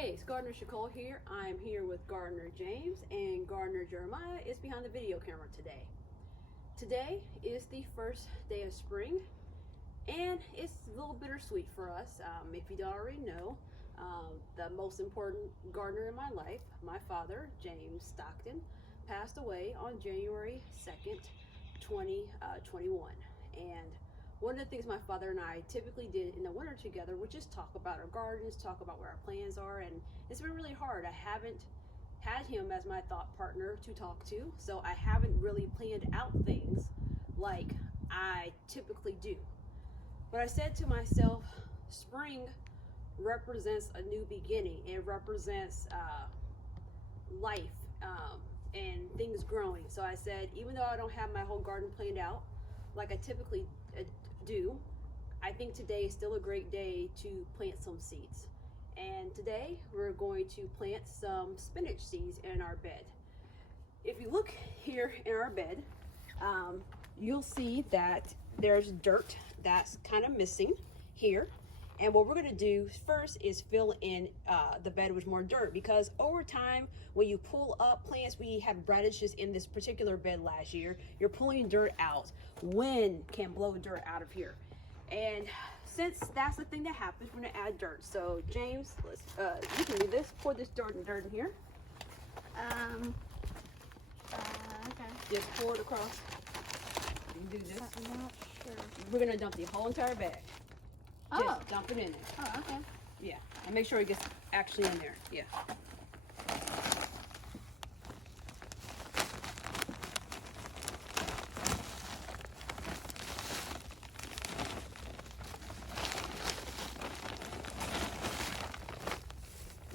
Hey, it's Gardener Shakole here. I'm here with Gardener James, and Gardener Jeremiah is behind the video camera today. Today is the first day of spring, and it's a little bittersweet for us. If you don't already know, the most important gardener in my life, my father, James Stockton, passed away on January 2nd, 2021. And one of the things my father and I typically did in the winter together was just talk about our gardens, talk about where our plans are, and it's been really hard. I haven't had him as my thought partner to talk to, so I haven't really planned out things like I typically do. But I said to myself, spring represents a new beginning. It represents life and things growing. So I said, even though I don't have my whole garden planned out like I typically do, I think today is still a great day to plant some seeds. And today we're going to plant some spinach seeds in our bed. If you look here in our bed, you'll see that there's dirt that's kind of missing here. And what we're going to do first is fill in the bed with more dirt, because over time, when you pull up plants, we had radishes in this particular bed last year, you're pulling dirt out. Wind can blow dirt out of here. And since that's the thing that happens, we're going to add dirt. So James, let's, you can do this. Pour this dirt in here. Okay. Just pour it across. You can do this. I'm not sure. We're going to dump the whole entire bag. Oh. Just dump it in there. Oh, okay. Yeah, and make sure it gets actually in there. Yeah.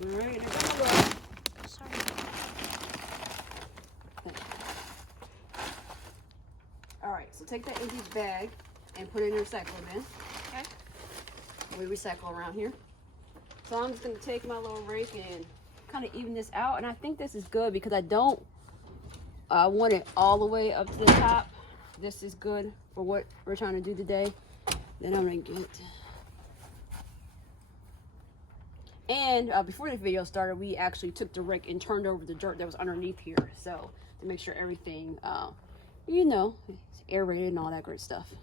All right, they're gonna go. Sorry. All right, so take that empty bag and put it in your recycling bin. Okay. We recycle around here. So I'm just gonna take my little rake and kind of even this out. And I think this is good because I don't want it all the way up to the top. This is good for what we're trying to do today. Then I'm gonna get, and before the video started, we actually took the rake and turned over the dirt that was underneath here. So to make sure everything, you know, is aerated and all that great stuff.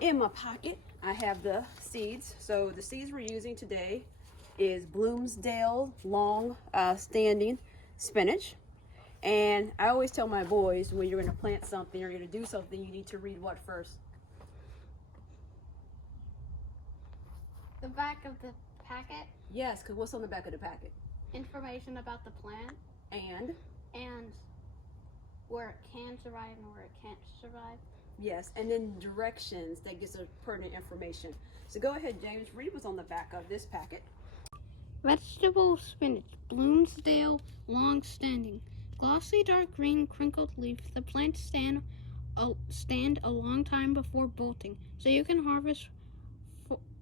In my pocket, I have the seeds. So the seeds we're using today is Bloomsdale long standing spinach. And I always tell my boys, when you're going to plant something, you're going to do something, you need to read what first? The back of the packet. Yes, because what's on the back of the packet? Information about the plant And where it can survive and where it can't survive. yes, and then directions that gives us pertinent information. So go ahead, James, read what's on the back of this packet. Vegetable spinach, Bloomsdale long-standing, glossy dark green crinkled leaf. The plants stand a long time before bolting, so you can harvest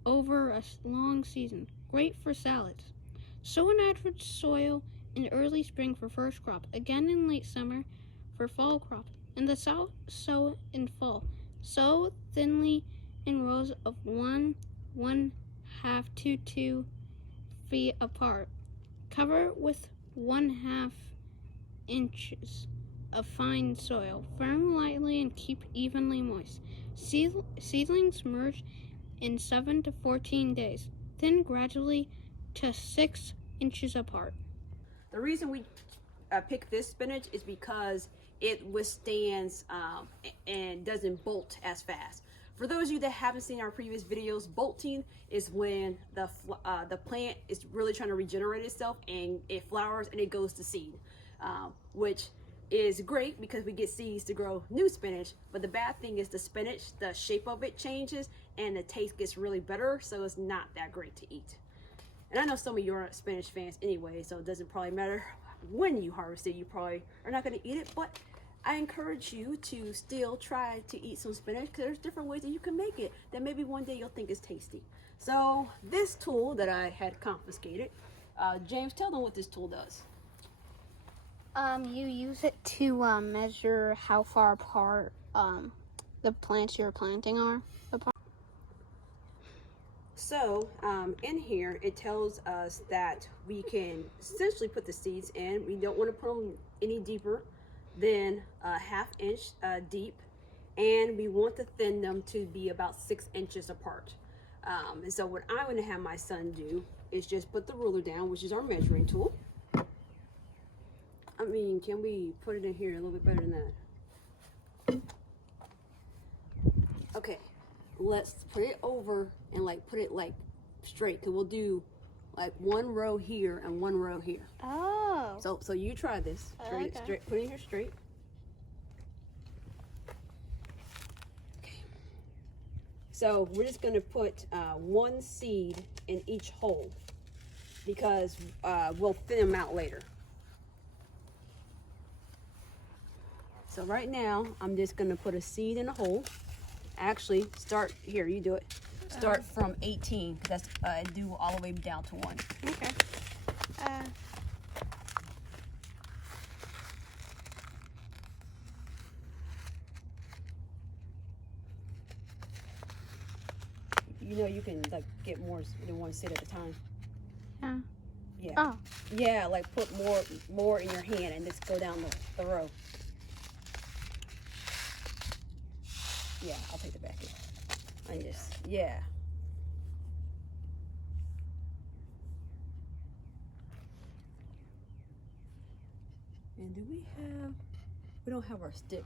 over a long season. Great for salads. Sow in average soil in early spring for first crop, again in late summer for fall crop. In the south, sow in fall. Sow thinly in rows of 1.5 to 2 feet apart. Cover with 1/2 inches of fine soil. Firm lightly and keep evenly moist. Seedlings merge in 7 to 14 days. Thin gradually to 6 inches apart. The reason we pick this spinach is because it withstands and doesn't bolt as fast. For those of you that haven't seen our previous videos, bolting is when the plant is really trying to regenerate itself and it flowers and it goes to seed, which is great because we get seeds to grow new spinach. But the bad thing is the spinach, the shape of it changes and the taste gets really bitter, so it's not that great to eat. And I know some of you aren't spinach fans anyway, so it doesn't probably matter when you harvest it. You probably are not going to eat it, but I encourage you to still try to eat some spinach, because there's different ways that you can make it that maybe one day you'll think is tasty. So this tool that I had confiscated, James, tell them what this tool does. You use it to measure how far apart the plants you're planting are apart. So in here, it tells us that we can essentially put the seeds in. We don't want to put them any deeper than a ½ inch deep. And we want to thin them to be about 6 inches apart. And so what I'm going to have my son do is just put the ruler down, which is our measuring tool. I mean, can we put it in here a little bit better than that? Okay, let's put it over and like put it like straight, because we'll do like one row here and one row here. Oh. So you try this. Straight, Okay. straight, put it here straight. Okay. So we're just gonna put one seed in each hole, because we'll thin them out later. So right now, I'm just gonna put a seed in a hole. Actually, start here, you do it. Start from 18, because that's do all the way down to 1. Okay. You know, you can like get more than one seed at a time. Yeah. Yeah. Oh. Yeah, like put more in your hand and just go down the row. Yeah, I'll take the back end. And just, yeah. And do we don't have our stick.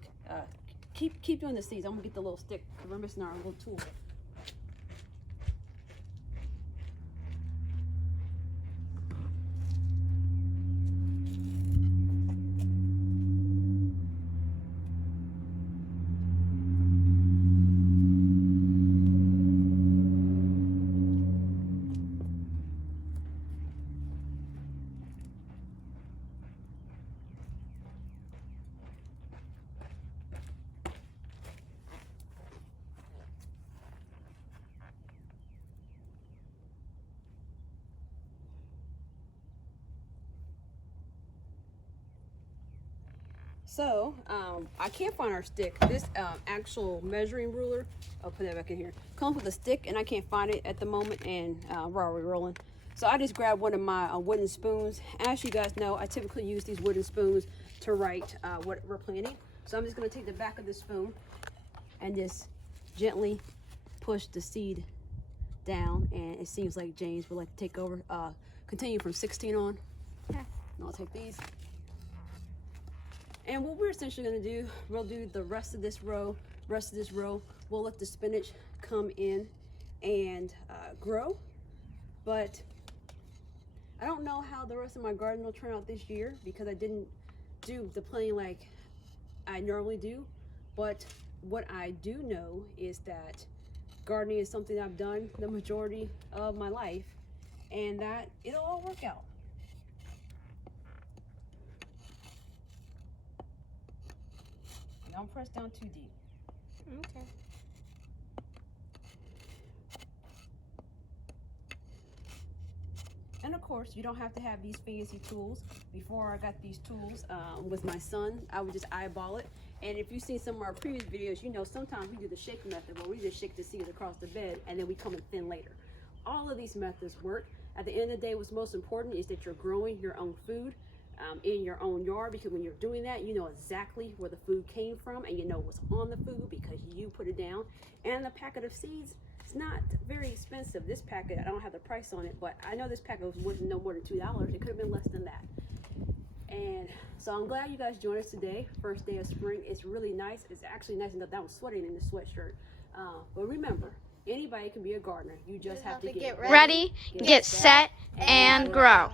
Keep doing the seeds. I'm gonna get the little stick. We're missing our little tool. So, I can't find our stick. This actual measuring ruler, I'll put that back in here, comes with a stick, and I can't find it at the moment, and we're already rolling. So I just grabbed one of my wooden spoons. As you guys know, I typically use these wooden spoons to write what we're planting. So I'm just gonna take the back of the spoon and just gently push the seed down, and it seems like James would like to take over. Continue from 16 on. Yeah. And I'll take these. And what we're essentially going to do, we'll do the rest of this row. We'll let the spinach come in and grow. But I don't know how the rest of my garden will turn out this year, because I didn't do the planting like I normally do. But what I do know is that gardening is something I've done the majority of my life, and that it'll all work out. Don't press down too deep. Okay. And of course, you don't have to have these fancy tools. Before I got these tools with my son, I would just eyeball it. And if you've seen some of our previous videos, you know sometimes we do the shake method, where we just shake the seeds across the bed and then we come and thin later. All of these methods work. At the end of the day, what's most important is that you're growing your own food in your own yard, because when you're doing that, you know exactly where the food came from, and you know what's on the food because you put it down. And the packet of seeds, it's not very expensive. This packet, I don't have the price on it, but I know this packet was worth no more than $2. It could have been less than that. And so I'm glad you guys joined us today. First day of spring. It's really nice. It's actually nice enough that I'm sweating in this sweatshirt. But remember, anybody can be a gardener. You just have to get ready, get set, and grow.